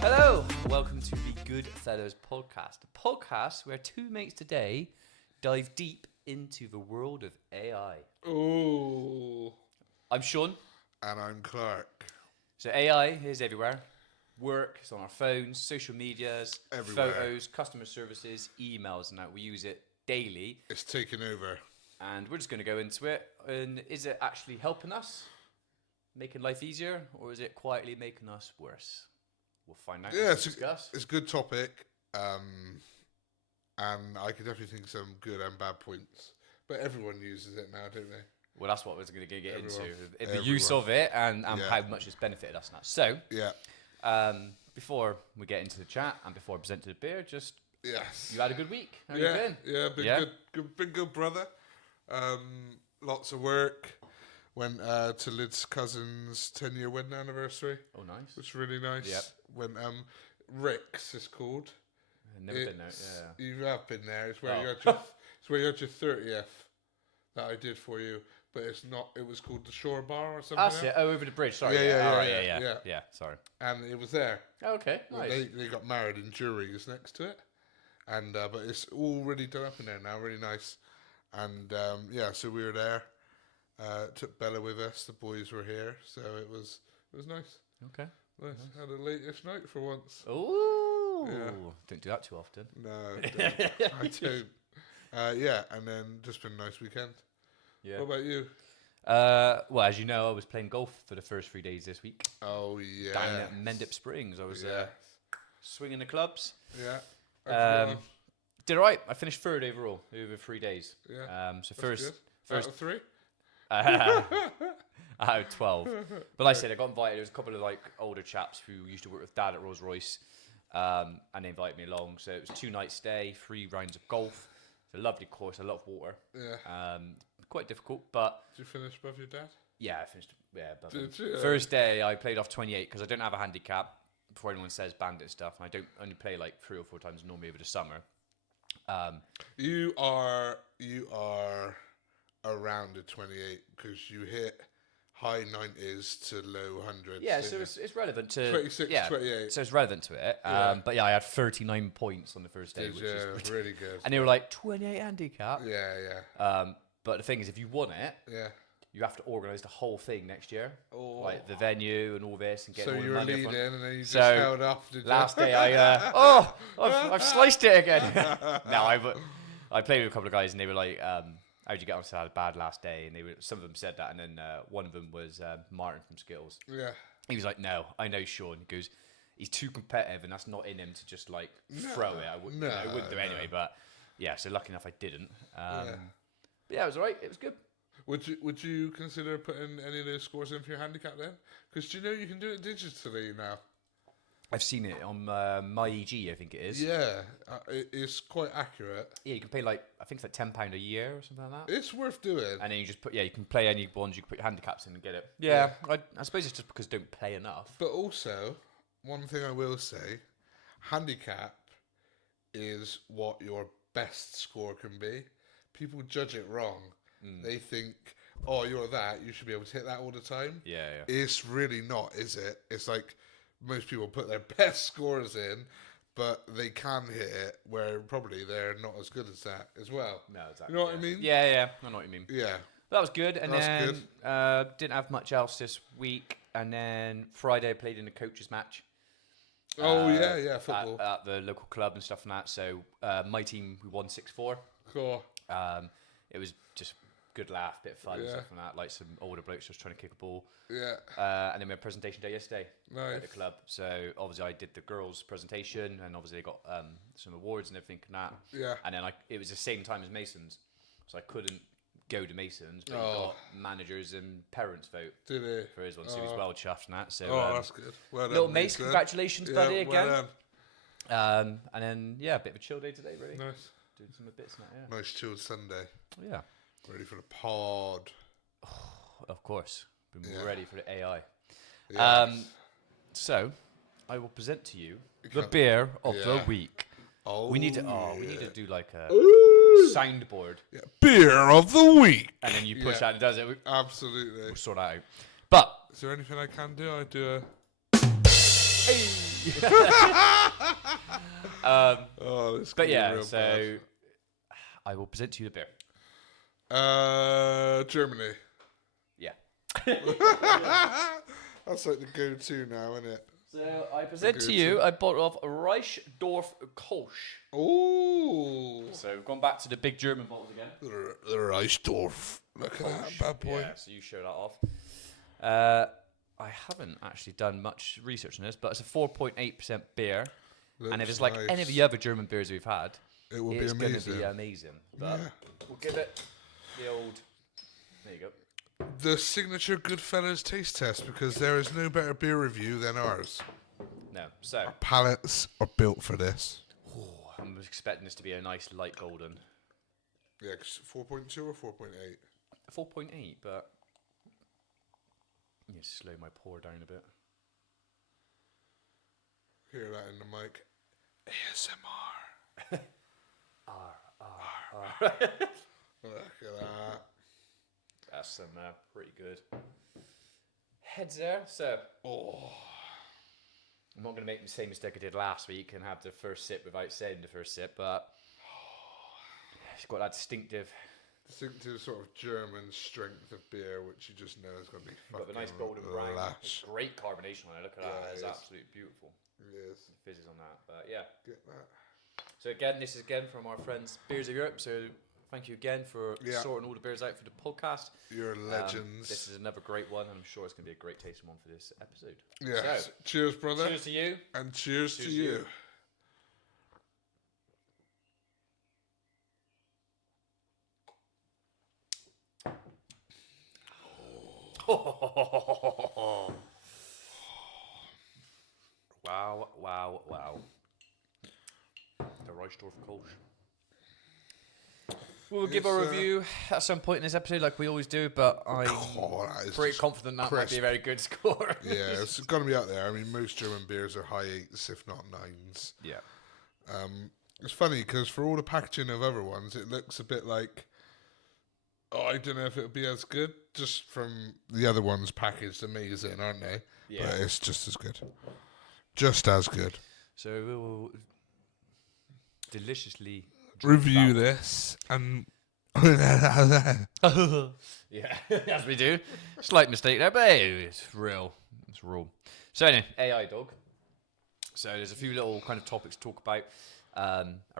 Hello, welcome to the Goodfellerz Podcast, a podcast where two mates today dive deep into the world of AI. Ooh. I'm Shaun. And I'm Clarke. So AI is everywhere. Work, it's on our phones, social medias, Everywhere. photos, customer services, emails, and that. We use it daily. It's taken over. And we're just going to go into it. And is it actually helping us, making life easier, or is it quietly making us worse? We'll find out. Yeah, it's a good topic. And I could definitely think of some good and bad points. But everyone uses it now, don't they? Well, that's what we're going to get into. The Everyone. use of it and how much it's benefited us now. So, before we get into the chat and before I present to the beer, just you had a good week. How you been? Yeah, been good, brother. Lots of work. Went to Lid's cousin's 10-year wedding anniversary. Oh, nice. Which is really nice. Yep. Went Rick's is called. I've never been there. Yeah. You have been there. It's where you had your 30th that I did for you, but it's not. It was called the Shore Bar or something. That's it. Oh, over the bridge. Sorry. Yeah. Sorry. And it was there. Oh, okay. Nice. They got married in juries next to it, and but it's all really done up in there now. Really nice. And so we were there. Took Bella with us. The boys were here, so it was nice. Okay. Nice. Had a late-ish night for once. Ooh. Yeah. Don't do that too often. No, I don't. And then just been a nice weekend. Yeah. What about you? Well, as you know, I was playing golf for the first 3 days this week. Oh, yeah. Down at Mendip Springs. I was swinging the clubs. Yeah. Did all right. I finished third overall over 3 days. Yeah. So first out of 3? Out of 12. But like I said, I got invited. There was a couple of older chaps who used to work with Dad at Rolls Royce, and they invited me along. So it was 2 nights stay, 3 rounds of golf. It's a lovely course, a lot of water. Yeah. Quite difficult, but... Did you finish above your dad? Yeah, I finished above him. Did you? First day, I played off 28 because I don't have a handicap. Before anyone says bandit stuff, and I don't only play 3 or 4 times normally over the summer. You are around a 28 because you hit high 90s to low 100s. Yeah, so it's relevant to 26, 28. So it's relevant to it. But yeah, I had 39 points on the first day, which is really good. And they were 28 handicap. Yeah. But the thing is, if you won it, you have to organise the whole thing next year, the venue and all this, and get all the money. So you were leading, and then you just held off. Did you? Last day, I've sliced it again. No, I played with a couple of guys, and they were like, "How'd you get on?" So I had a bad last day, and some of them said that, and then one of them was Martin from Skittles. Yeah, he was like, "No, I know Shaun." He goes, "He's too competitive, and that's not in him to just throw it. I wouldn't do it anyway." But yeah, so lucky enough, I didn't. But yeah, it was alright. It was good. Would you consider putting any of those scores in for your handicap then? Because do you know you can do it digitally now? I've seen it on my EG, I think it is. Yeah, it's quite accurate. Yeah, you can pay I think it's £10 a year or something like that. It's worth doing. And then you just you can play any ones, you can put your handicaps in and get it. Yeah. I suppose it's just because I don't play enough. But also, one thing I will say, handicap is what your best score can be. People judge it wrong. They think, you're that, you should be able to hit that all the time. Yeah. It's really not, is it? It's like most people put their best scores in, but they can hit it where probably they're not as good as that as well. No, exactly. You know what I mean? Yeah, I know what you mean. Yeah. That was good. And then didn't have much else this week. And then Friday I played in a coaches match. Oh, football. At the local club and stuff and that. So my team, we won 6-4. Cool. It was just good laugh, bit of fun and stuff like that. Some older blokes just trying to kick a ball. Yeah. And then we had presentation day yesterday at the club. So obviously I did the girls' presentation, and obviously they got some awards and everything and that. Yeah. And then it was the same time as Mason's, so I couldn't go to Mason's, but he got managers and parents vote for his one. So he was well chuffed and that. So that's good. Well done, little Mace, congratulations, buddy, well again. And then a bit of a chill day today, really. Nice. Doing some bits and that, yeah. Nice chilled Sunday. Yeah. Ready for the pod. Of course. Been ready for the AI. Yes. So, I will present to you the beer of the week. Oh, we need to do like a soundboard, Yeah. Beer of the week. and then you push that and it does it. Absolutely. We'll sort that out. But Is there anything I can do? I do a. This but could be yeah, real so I will present to you the beer. bad. Germany. Yeah. That's like the go-to now, isn't it? So I present to you a bottle of Reissdorf Kolsch. Ooh. So we've gone back to the big German bottles again. The Reissdorf. Look at that bad boy. Yeah, so you show that off. I haven't actually done much research on this, but it's a 4.8% beer. And if it's like any of the other German beers we've had, it will be it's going to amazing. be amazing. But we'll give it the old... There you go. The signature Goodfellerz taste test, because there is no better beer review than ours. No, so... Our palates are built for this. I'm expecting this to be a nice light golden. Yeah, 4.2 or 4.8? 4.8, but... You slow my pour down a bit. Hear that in the mic. ASMR. Look at that. That's some pretty good heads there. So, I'm not going to make the same mistake I did last week and have the first sip without saying the first sip, but it's got that distinctive sort of German strength of beer, which you just know is going to be fucking got the nice golden brown. lash. Great carbonation on it. Look at that. It's it is. absolutely beautiful. It is. The fizzes on that. But yeah. Get that. So again, this is again from our friends Beers of Europe. So thank you again for sorting all the beers out for the podcast. You're legends. This is another great one, and I'm sure it's going to be a great tasting one for this episode. Yeah. So, cheers, brother. cheers to you. And cheers to you. Wow, wow, wow. The Reissdorf Kolsch. We'll give a review at some point in this episode, like we always do, but I'm pretty confident that might be a very good score. Yeah, it's going to be out there. I mean, most German beers are high 8s, if not 9s. Yeah. It's funny, because for all the packaging of other ones, it looks a bit like... Oh, I don't know if it'll be as good, just from the other ones packaged amazing, aren't they? Yeah. But it's just as good. Just as good. So we will deliciously review this and... yeah, as we do. Slight mistake there, but hey, it's real. It's raw. So anyway, AI dog. So there's a few little kind of topics to talk about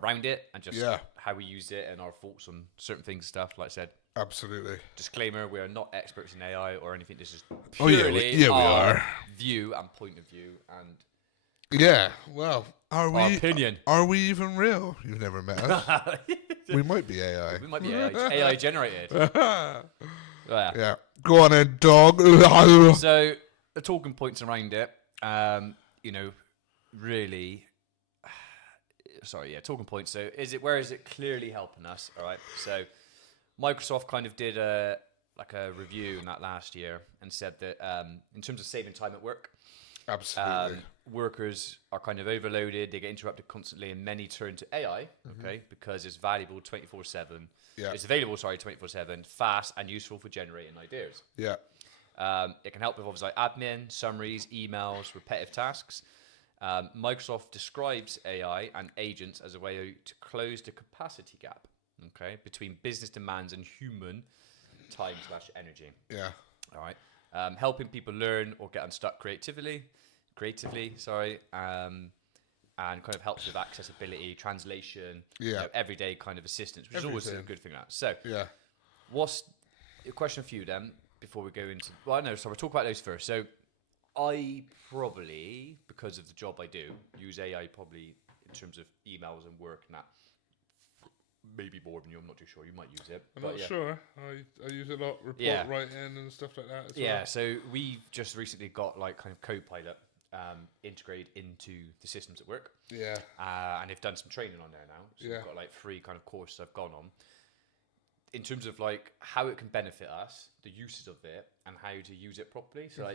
around it and just how we use it and our thoughts on certain things and stuff. Like I said, absolutely. Disclaimer: we are not experts in AI or anything. This is purely we are. View and point of view and well, are we? Our opinion. Are we even real? You've never met us. We might be AI. We might be AI generated. Yeah. Go on then, dog. So the talking points around it, really. Talking points. So where is it clearly helping us? All right. So Microsoft kind of did a review in that last year and said that in terms of saving time at work, absolutely, workers are kind of overloaded. They get interrupted constantly, and many turn to AI. Okay, because it's valuable 24/7. Yeah, it's available. 24/7, fast and useful for generating ideas. Yeah, it can help with obviously admin, summaries, emails, repetitive tasks. Microsoft describes AI and agents as a way to close the capacity gap, between business demands and human time/energy. Yeah. All right. Helping people learn or get unstuck creatively, and kind of helps with accessibility, translation, everyday kind of assistance, which is always a good thing. So, what's a question for you then before we go into? Well, no, so we'll talk about those first. So, I probably, because of the job I do, use AI probably in terms of emails and work and that. Maybe more than you. I'm not too sure. You might use it. I'm not sure. I use a lot report writing and stuff like that. So we've just recently got kind of Copilot integrated into the systems at work. Yeah. And they've done some training on there now. So we've got 3 kind of courses I've gone on. In terms of how it can benefit us, the uses of it, and how to use it properly. So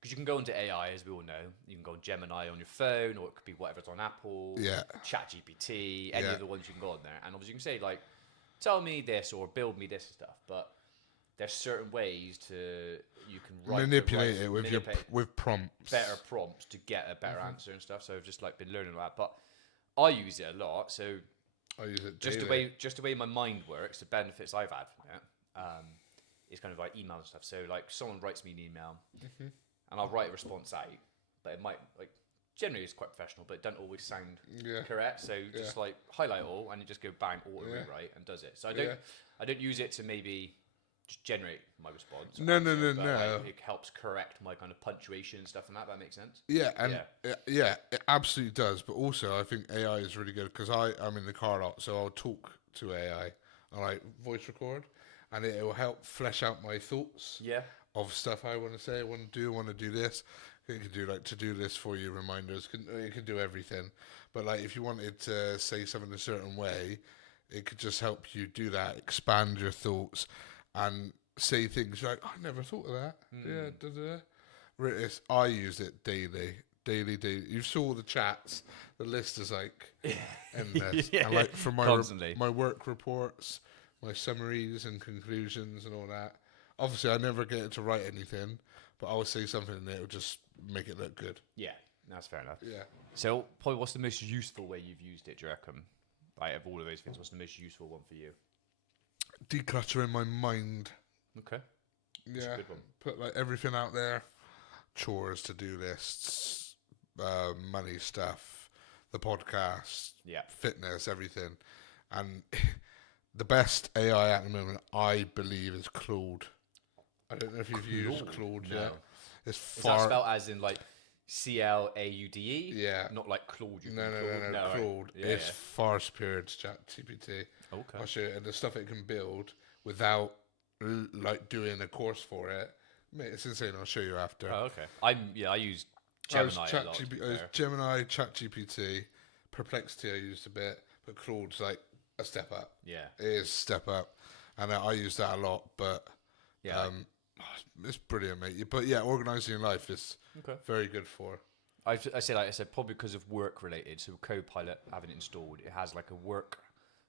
because you can go into AI, as we all know. You can go on Gemini on your phone, or it could be whatever's on Apple, Yeah. ChatGPT, any Yeah. of the ones you can go on there. And obviously you can say, like, tell me this or build me this and stuff. But there's certain ways you can Manipulate it with prompts. better prompts to get a better answer and stuff. So I've just like been learning that. But I use it a lot. So I use it just daily. the way my mind works, the benefits I've had from it, is kind of like email and stuff. So like someone writes me an email, and I'll write a response out, but it might like generally it's quite professional, but it doesn't always sound correct. So just like highlight all, and it just go bang auto rewrite and does it. So I don't use it to maybe just generate my response. No. Like, it helps correct my kind of punctuation and stuff, and that makes sense. Yeah, and it absolutely does. But also, I think AI is really good because I'm in the car a lot, so I'll talk to AI. I like voice record, and it will help flesh out my thoughts. Yeah. Of stuff I want to say, I want to do this. It can do like to-do lists for you, reminders. It can do everything. But like if you wanted to say something a certain way, it could just help you do that, expand your thoughts, and say things like, I never thought of that. Yeah, I use it daily. You saw the chats. The list is like endless. And like for my work reports, my summaries and conclusions and all that. Obviously, I never get it to write anything, but I will say something and it will just make it look good. Yeah, that's fair enough. Yeah. So, probably what's the most useful way you've used it, do you reckon? Like, of all of those things, what's the most useful one for you? Decluttering my mind. Okay. That's a good one. Put like everything out there. Chores, to-do lists, money stuff, the podcast, fitness, everything. And the best AI at the moment, I believe, is Claude. I don't know if you've used Claude yet. It's Is that spelled as in like CLAUDE? Yeah. Not like Claude. No, Claude. Right? It's far superior to ChatGPT. Okay. I'll show you. And the stuff it can build without like doing a course for it. Mate, it's insane. I'll show you after. Oh, okay. I use Gemini a lot. Gemini, ChatGPT, Perplexity I used a bit, but Claude's like a step up. Yeah. It is a step up. And I use that a lot, but it's brilliant, mate. But yeah, organising your life is very good for. I said probably because of work related. So Copilot, having it installed, it has like a work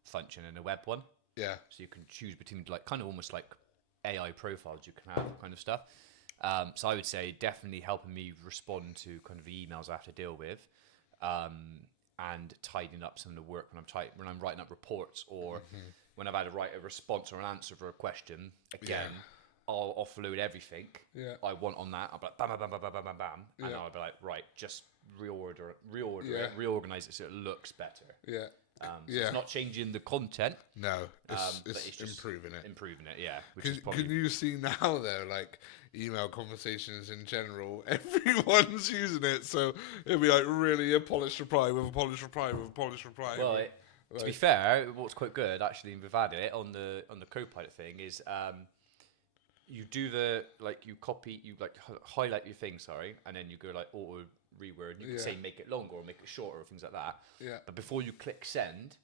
function and a web one. Yeah. So you can choose between like kind of almost like AI profiles you can have kind of stuff. So I would say definitely helping me respond to kind of the emails I have to deal with, and tidying up some of the work when I'm writing up reports or when I've had to write a response or an answer for a question. Again, I'll offload everything I want on that. I'll be like bam, bam, bam, bam, bam, bam, bam, and I'll be like, right, just reorder it, reorganize it so it looks better. Yeah. So it's not changing the content. No, But it's just improving it. Improving it, yeah. Which is Can you see now though, like email conversations in general, everyone's using it, so it'll be like really a polished reply with a polished reply with a polished reply. Well, to be fair, what's quite good actually, and we've had it on the Copilot thing is you do you highlight your thing, and then you go like auto reword. You can say make it longer or make it shorter or things like that. Yeah. But before you click send,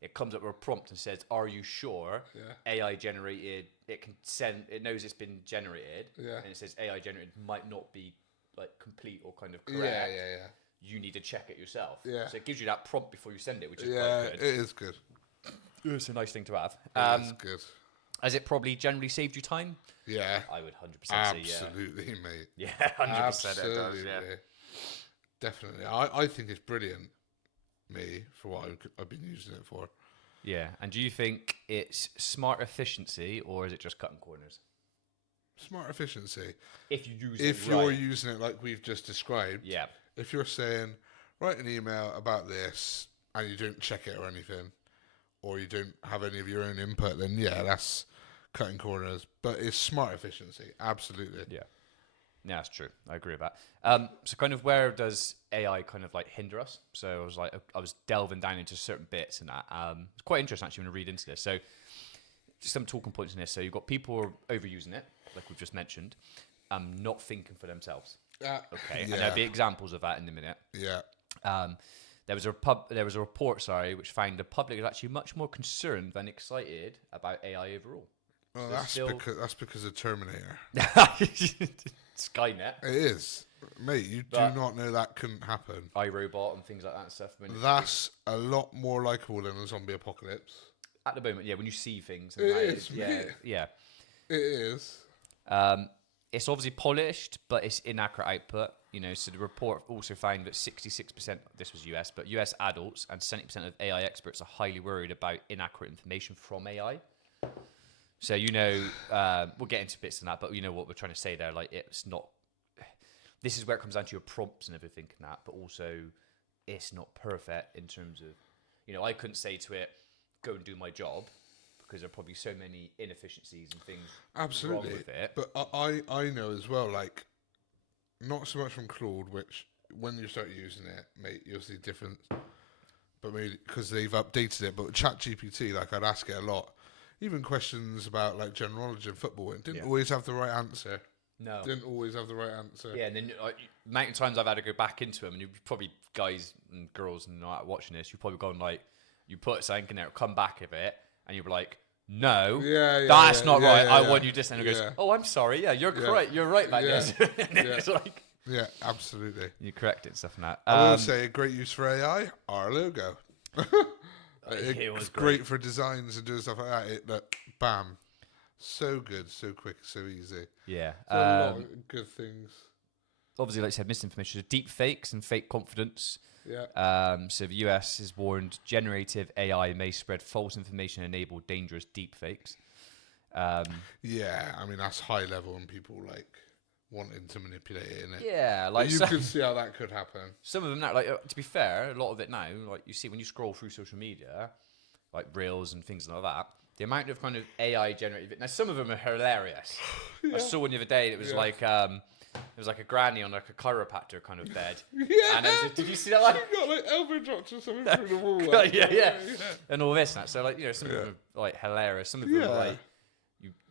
it comes up with a prompt and says, "Are you sure?" AI generated. It can send. It knows it's been generated. And it says AI generated might not be like complete or kind of correct. Yeah. You need to check it yourself. Yeah. So it gives you that prompt before you send it, which is quite good. It is good. It's a nice thing to have. It's good. Has it probably generally saved you time? Yeah. I would 100% say yeah. Absolutely, mate. Yeah, 100% it does, yeah. Definitely. I think it's brilliant, for what I've been using it for. Yeah, and do you think it's smart efficiency or is it just cutting corners? Smart efficiency. If you use If you're using it like we've just described. Yeah. If you're saying, write an email about this and you don't check it or anything, or you don't have any of your own input, then that's cutting corners. But it's smart efficiency, absolutely. Yeah, that's true. I agree with that. So kind of where does AI kind of like hinder us? So I was delving down into certain bits and that. It's quite interesting actually when I read into this. So just some talking points in this. So you've got people who are overusing it, like we've just mentioned, not thinking for themselves. Okay, and there'll be examples of that in a minute. Yeah. There was a report, which found the public is actually much more concerned than excited about AI overall. Well, So that's because of Terminator. Skynet. It is, mate. You do not know that couldn't happen. iRobot and things like that and stuff. That's a lot more likable than a zombie apocalypse. At the moment, yeah, when you see things. And Yeah. It is. It's obviously polished, but it's inaccurate output. So the report also found that 66%, this was US, but US adults and 70% of AI experts are highly worried about inaccurate information from AI. So, we'll get into bits on that, but you know what we're trying to say there. Like, it's not, this is where it comes down to your prompts and everything and that, but also it's not perfect in terms of, I couldn't say to it, go and do my job, because there are probably so many inefficiencies and things wrong with it. But I know as well, like, not so much from Claude, which when you start using it, mate, you'll see difference. But maybe because they've updated it. But ChatGPT, like, I'd ask it a lot. Even questions about, like, general knowledge and football, it didn't always have the right answer. No. Didn't always have the right answer. Yeah, and then amount of times I've had to go back into them, and you probably, guys and girls and watching this, you've probably gone, like, you put something in there, come back a bit, and you'll be like, no, that's not right. I want you to. And it goes, oh, I'm sorry. Yeah, you're correct. You're right about this. It's like, yeah, absolutely. You correct it and stuff and that. I will say a great use for AI, our logo. It was great for designs and doing stuff like that. Bam. So good, so quick, so easy. Yeah. So a lot of good things. Obviously, like I said, misinformation, deep fakes and fake confidence. Yeah. So the US has warned generative AI may spread false information and enable dangerous deep fakes. Yeah, I mean, that's high level and people like wanting to manipulate it, innit? Yeah, like but you can see how that could happen. Some of them now, like, to be fair, a lot of it now, like you see when you scroll through social media, like Reels and things like that, the amount of kind of AI generated. Now, some of them are hilarious. I saw one the other day that was like, it was like a granny on like a chiropractor kind of bed. Yeah. And did you see that one? She got like elbow drops or something through the wall. Like, yeah. And all this and that. So like, some of them are like hilarious. Some of them are like,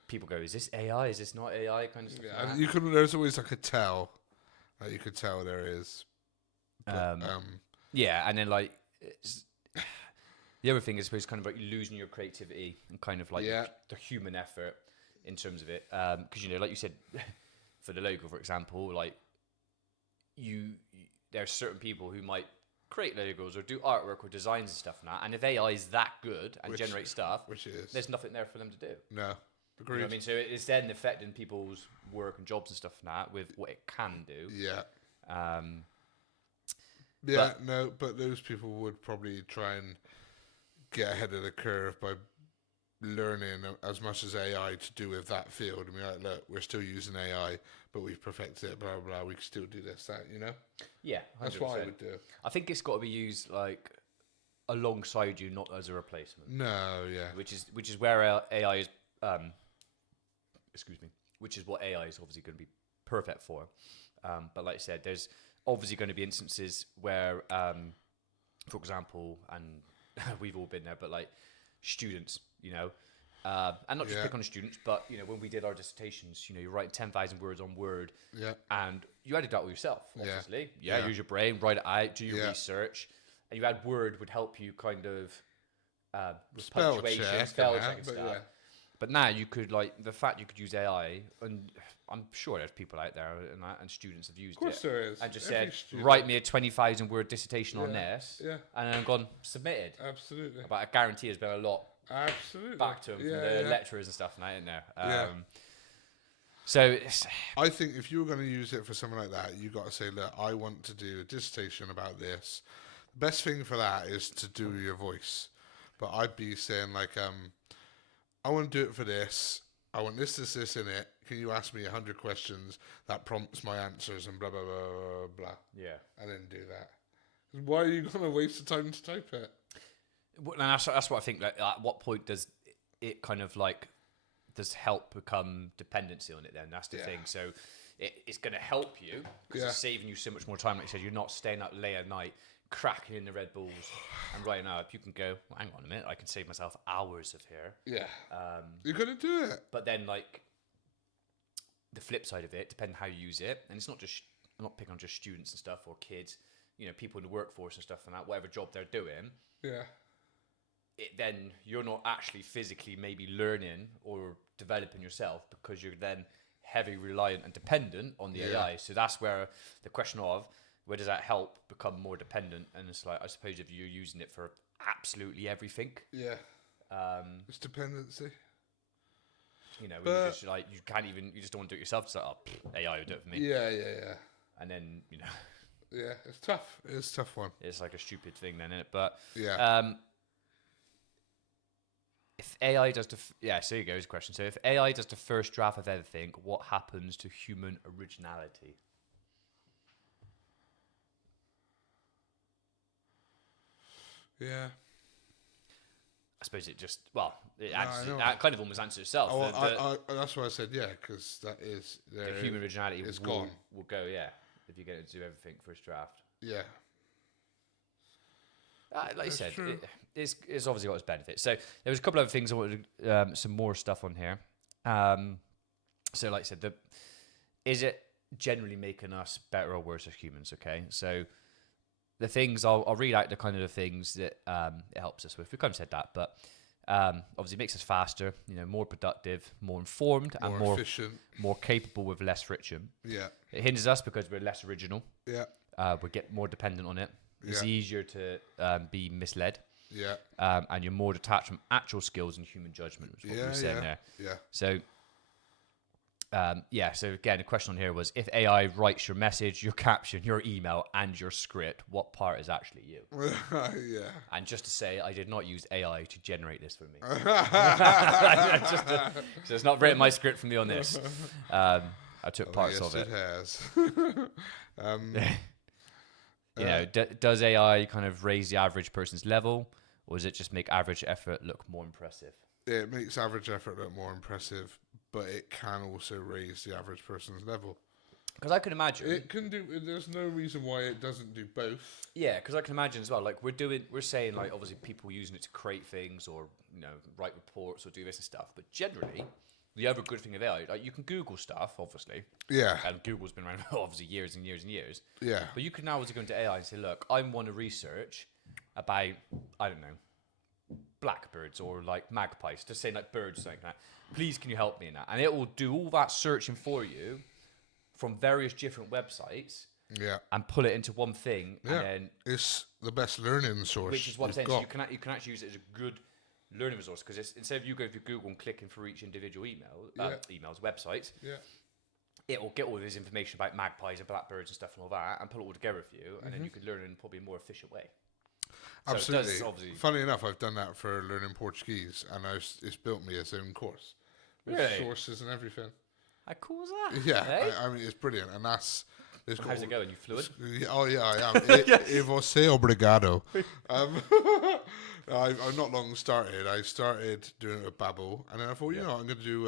people go, is this AI? Is this not AI? Kind of stuff. Yeah, like you couldn't. There's always like a tell. Like you could tell there is. But, yeah, and then like the other thing is, I suppose, kind of like losing your creativity and kind of like the human effort in terms of it, because like you said, for the logo, for example, like there are certain people who might create logos or do artwork or designs and stuff and that, and if AI is that good and generate stuff, which is, there's nothing there for them to do. No. Agreed. You know what I mean? So it's then affecting people's work and jobs and stuff and that with what it can do. Yeah. But those people would probably try and get ahead of the curve by learning as much as AI to do with that field. I mean, like, look, we're still using AI, but we've perfected it, blah, blah, blah. We can still do this, that, you know? Yeah, 100%. That's what I would do. I think it's got to be used, like, alongside you, not as a replacement. No, yeah. Which is where AI is... which is what AI is obviously going to be perfect for. But like I said, there's obviously going to be instances where, for example, and we've all been there, but like students, and not just pick on students, but when we did our dissertations, you're writing 10,000 words on Word, and you had to do that all yourself, obviously. Use your brain, write it out, do your research, and you had Word would help you kind of with punctuation, spell check and stuff. But now you could, like, the fact you could use AI, and I'm sure there's people out there and students have used it. Of course there is. And just said, write me a 20,000 word dissertation on this. Yeah. And then gone, submitted. Absolutely. But I guarantee there's been a lot back to them from the lecturers and stuff and that in there. So I think if you were going to use it for something like that, you got to say, look, I want to do a dissertation about this. The best thing for that is to do your voice. But I'd be saying, like, I want to do it for this. I want this in it. Can you ask me 100 questions that prompts my answers and blah, blah, blah, blah, blah. Yeah. And then do that. Why are you going to waste the time to type it? Well, and that's what I think. Like, at what point does it kind of like, does help become dependency on it then? That's the thing. So it's going to help you because it's saving you so much more time. Like you said, you're not staying up late at night cracking in the Red Bulls and writing out. You can go, well, hang on a minute, I can save myself hours of here. Yeah. You're going to do it. But then, like, the flip side of it, depending how you use it, and it's not just, I'm not picking on just students and stuff or kids, people in the workforce and stuff and that, whatever job they're doing. Yeah. then you're not actually physically maybe learning or developing yourself, because you're then heavily reliant and dependent on the AI. So that's where the question of where does that help become more dependent? And it's like, I suppose if you're using it for absolutely everything, it's dependency. you know, you just like you just don't want to do it yourself. It's like, oh, AI will do it for me. Yeah. And then, you know, Yeah, it's tough. It's a tough one. it's like a stupid thing then, isn't it? But Yeah. if AI does so here goes the question. So if AI does the first draft of everything, what happens to human originality? Yeah. I suppose it just, well, it No, that kind of almost answers itself. Oh, that's why I said yeah, because that is The human originality is will gone. go, yeah, if you get it to do everything first draft. Yeah. Like you said, true. it's obviously got its benefits. So there was a couple of other things I wanted some more stuff on here. So like I said, is it generally making us better or worse as humans? Okay, so the things I'll read out the kind of the things that it helps us with. We kind of said that, but obviously it makes us faster, you know, more productive, more informed, and more efficient, more capable with less friction. Yeah. It hinders us because we're less original. Yeah. We get more dependent on it. It's Yeah. easier to be misled. Yeah. And you're more detached from actual skills and human judgment, which is what we were saying there. Yeah. So, so again, the question on here was, if AI writes your message, your caption, your email, and your script, what part is actually you? Yeah. And just to say, I did not use AI to generate this for me. So it's not written my script for me on this. I took parts of it. Yes, it has. Does AI kind of raise the average person's level, or does it just make average effort look more impressive? It makes average effort look more impressive, but it can also raise the average person's level. Because I can imagine it can do. There's no reason why it doesn't do both. Yeah, because I can imagine as well. Like we're saying, like obviously people using it to create things or write reports or do this and stuff. But generally, the other good thing of AI, like you can Google stuff, obviously. Yeah. And Google's been around obviously years and years and years. Yeah. But you can now also go into AI and say, look, I want to research about, I don't know, blackbirds or like magpies, just saying like birds, something like that. Please, can you help me in that? And it will do all that searching for you from various different websites. Yeah. And pull it into one thing. Yeah. And then it's the best learning source. Which is what I'm saying. So you can actually use it as a good learning resource, because instead of you going through Google and clicking for each individual emails, websites, it will get all this information about magpies and blackbirds and stuff and all that, and put it all together for you, and then you could learn in probably a more efficient way. Absolutely. So funny enough, I've done that for learning Portuguese, and it's built me its own course with sources and everything. How cool is that? Yeah, hey? I mean it's brilliant, and that's. How's it going? You fluent? Oh yeah, I am. E você obrigado. I've not long started. I started doing it with Babbel, and then I thought, I'm going to do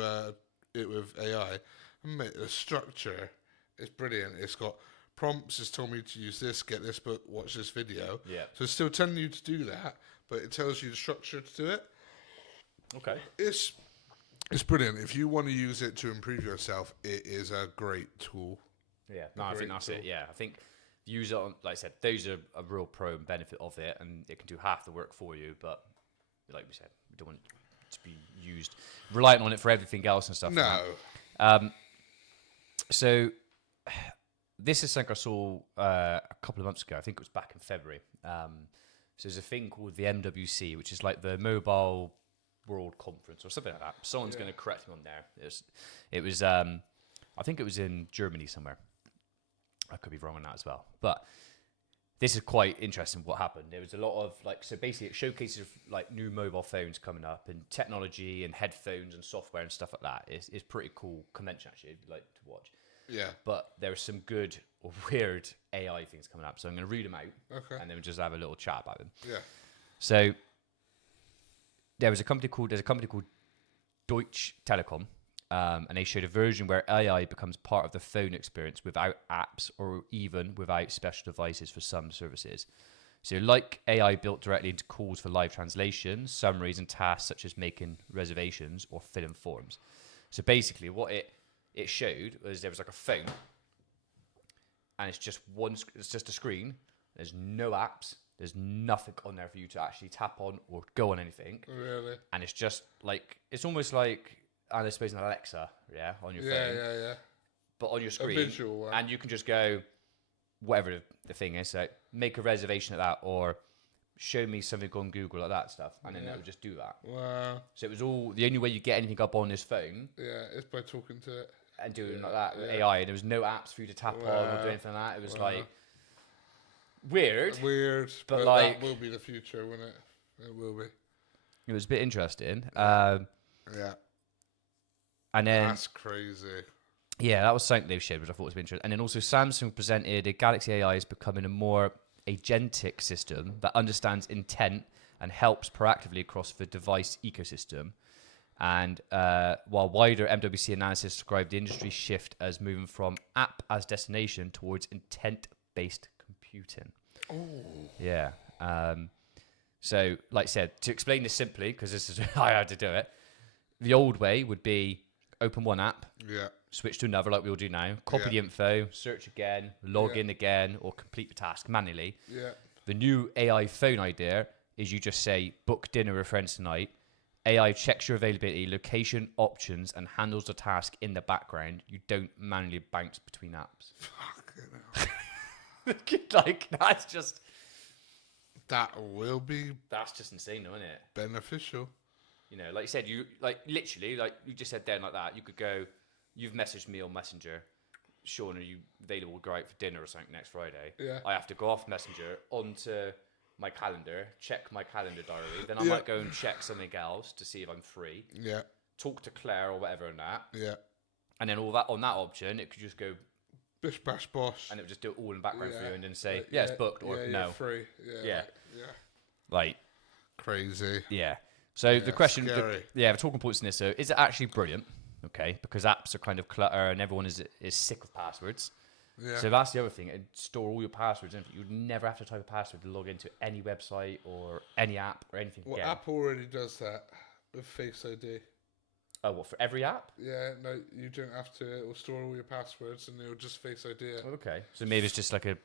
it with AI. And mate, the structure is brilliant. It's got prompts. It's told me to use this, get this book, watch this video. Yeah. So it's still telling you to do that, but it tells you the structure to do it. Okay. It's brilliant. If you want to use it to improve yourself, it is a great tool. Yeah, no, I think that's it. Yeah, I think use it on, like I said, those are a real pro and benefit of it, and it can do half the work for you. But like we said, we don't want it to be used reliant on it for everything else and stuff. No. So this is something I saw a couple of months ago. I think it was back in February. So there's a thing called the MWC, which is like the Mobile World Conference or something like that. Someone's going to correct me on there. It was I think it was in Germany somewhere. I could be wrong on that as well. But this is quite interesting what happened. There was a lot of so basically it showcases like new mobile phones coming up and technology and headphones and software and stuff like that. It's pretty cool convention actually, if you'd like to watch. Yeah. But there are some good or weird AI things coming up. So I'm going to read them out. Okay. And then we'll just have a little chat about them. Yeah. So there's a company called Deutsche Telekom. And they showed a version where AI becomes part of the phone experience without apps or even without special devices for some services. So like AI built directly into calls for live translation, summaries and tasks such as making reservations or filling forms. So basically what it showed was there was like a phone and it's just a screen. There's no apps, There's nothing on there for you to actually tap on or go on anything. Really? And it's just like, it's almost like, I suppose an Alexa, on your phone. Yeah. But on your screen. A visual one. And you can just go, whatever the thing is, so make a reservation at that, or show me something on Google, like that stuff. And then it would just do that. Wow. So it was all, the only way you get anything up on this phone. Yeah, it's by talking to it. And doing like that with AI. And there was no apps for you to tap on or do anything like that. It was like, weird. But like, that will be the future, won't it? It will be. It was a bit interesting. Yeah. And then That's crazy. Yeah, that was something they've shared, which I thought was interesting. And then also Samsung presented a Galaxy AI is becoming a more agentic system that understands intent and helps proactively across the device ecosystem. And while wider MWC analysis described the industry shift as moving from app as destination towards intent-based computing. Oh. Yeah. So, like I said, to explain this simply, because this is how I had to do it, the old way would be open one app, switch to another like we all do now, copy the info, search again, log in again, or complete the task manually. Yeah. The new AI phone idea is you just say, book dinner with friends tonight. AI checks your availability, location, options, and handles the task in the background. You don't manually bounce between apps. Fucking hell. Like, that's just... That will be... That's just insane, though, isn't it? Beneficial. You know, like you said, you like literally, like you just said then, like that. You could go, you've messaged me on Messenger, Shaun, are you available to go out for dinner or something next Friday? Yeah. I have to go off Messenger onto my calendar, check my calendar diary. Then I might go and check something else to see if I'm free. Yeah. Talk to Claire or whatever on that. Yeah. And then all that on that option, it could just go bish bash bosh, and it would just do it all in the background for you, and then say, it's booked or no, free. Yeah. Like crazy. Yeah. So the question, scary. the talking points in this, so is it actually brilliant? Okay, because apps are kind of clutter and everyone is sick of passwords. Yeah. So that's the other thing. It'd store all your passwords in. You'd never have to type a password to log into any website or any app or anything. Well, again. Apple already does that with Face ID. Oh, what, for every app? Yeah, no, you don't have to. It will store all your passwords and it will just Face ID it. Okay. So maybe it's just like a,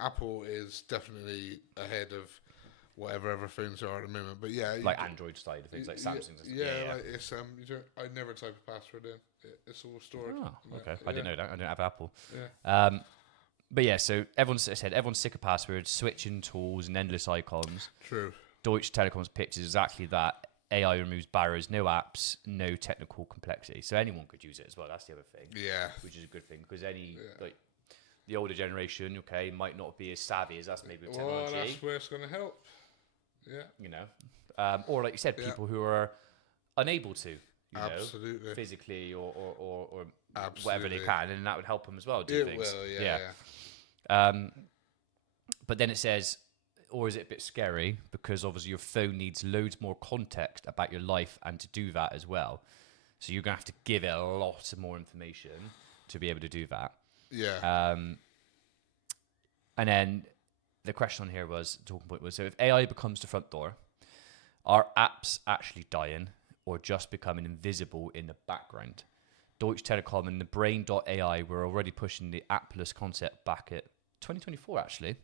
Apple is definitely ahead of whatever other phones are at the moment. But yeah. Like Android side of things, like Samsung's. Yeah, like it's, you don't, I never type a password in. It's all stored. Oh, okay. I didn't know that. I don't have Apple. Yeah. But yeah, so everyone's sick of passwords, switching tools and endless icons. True. Deutsche Telekom's pitch is exactly that. AI removes barriers, no apps, no technical complexity. So anyone could use it as well. That's the other thing. Yeah. Which is a good thing because like the older generation, might not be as savvy as us maybe with technology. Well, that's where it's going to help. Yeah. You know, or like you said, people who are unable to, Absolutely. Physically or Absolutely. whatever they can, and that would help them as well. Do things. Will, yeah. But then it says, or is it a bit scary because obviously your phone needs loads more context about your life and to do that as well. So you're going to have to give it a lot more information to be able to do that. Yeah. And then the question on here talking point was, so if AI becomes the front door, are apps actually dying or just becoming invisible in the background? Deutsche Telekom and the Brain.ai were already pushing the appless concept back at 2024, actually.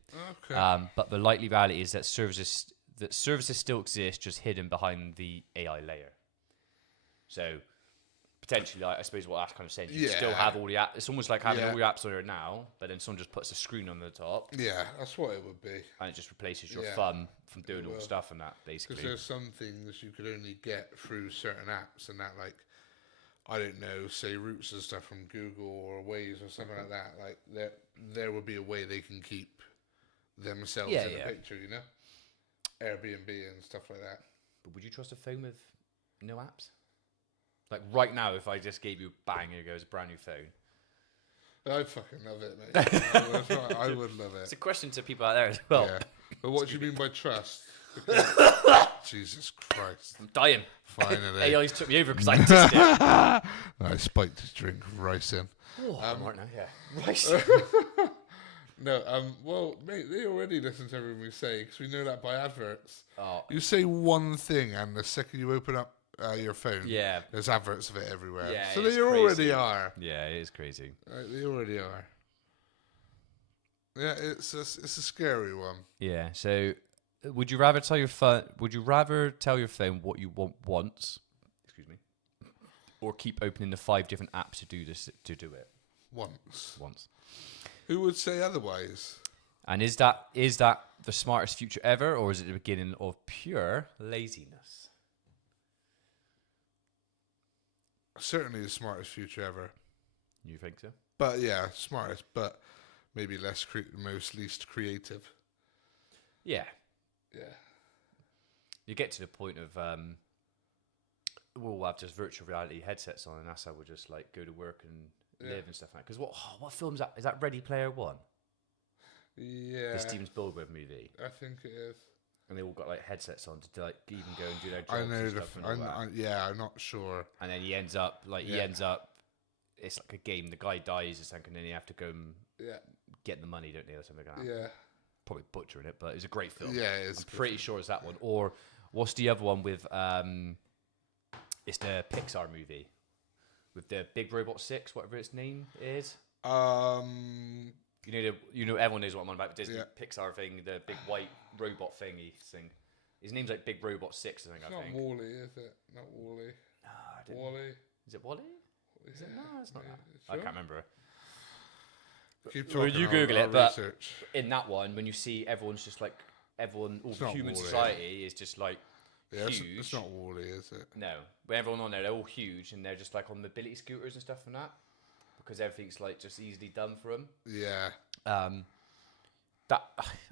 Okay. But the likely reality is that services still exist, just hidden behind the AI layer. So potentially, I suppose what that's kind of saying, you still have all the apps. It's almost like having all your apps on there now, but then someone just puts a screen on the top. Yeah, that's what it would be. And it just replaces your thumb from doing all the stuff and that, basically. Because there's some things you could only get through certain apps, and that, like, I don't know, say routes and stuff from Google or Waze or something like that. Like there would be a way they can keep themselves in the picture, you know, Airbnb and stuff like that. But would you trust a phone with no apps? Like right now, if I just gave you bang, here goes a brand new phone. I'd fucking love it, mate. I would love it. It's a question to people out there as well. Yeah. But what do you mean by trust? Jesus Christ. I'm dying. Finally. AI's took me over because I dissed it. I spiked his drink of rice in. Oh, right now, yeah. Rice. No, well, mate, they already listen to everything we say because we know that by adverts. Oh. You say one thing and the second you open up your phone, there's adverts of it everywhere. Yeah, so they already are. Yeah, it is crazy. Right, they already are. Yeah, it's a scary one. Yeah. So, would you rather tell your phone? Would you rather tell your phone what you want once? Excuse me. Or keep opening the 5 different apps to do this to do it Once. Who would say otherwise? And is that the smartest future ever, or is it the beginning of pure laziness? Certainly the smartest future ever. You think so? But yeah, smartest, but maybe most least creative. Yeah. Yeah. You get to the point of we'll have just virtual reality headsets on, and that's how we'll just like go to work and live and stuff like that. Because what film is that? Is that Ready Player One? Yeah. The Steven Spielberg movie. I think it is. And they all got like headsets on to like even go and do their jobs. I know. And stuff and all that. Yeah, I'm not sure. And then he ends up. It's like a game. The guy dies or something, and then you have to go and get the money, don't they, or something like that. Yeah. Probably butchering it, but it's a great film. Yeah, it is. I'm pretty sure it's that one. Or what's the other one with? It's the Pixar movie with the Big Robot 6, whatever its name is. You know, everyone knows what I'm on about. Disney Pixar thing, the big white robot thing. His name's like Big Robot 6, I think. It's not Wall-E, is it? Not Wall-E. No, Wall-E. Is it Wall-E? Is it? No, it's not that. Sure? I can't remember. Keep talking. You Google it, but research. In that one, when you see everyone's just like all human Wall-E. society is just like huge. It's not Wall-E, is it? No, but everyone on there, they're all huge, and they're just like on mobility scooters and stuff and that, because everything's like just easily done for them. Yeah. That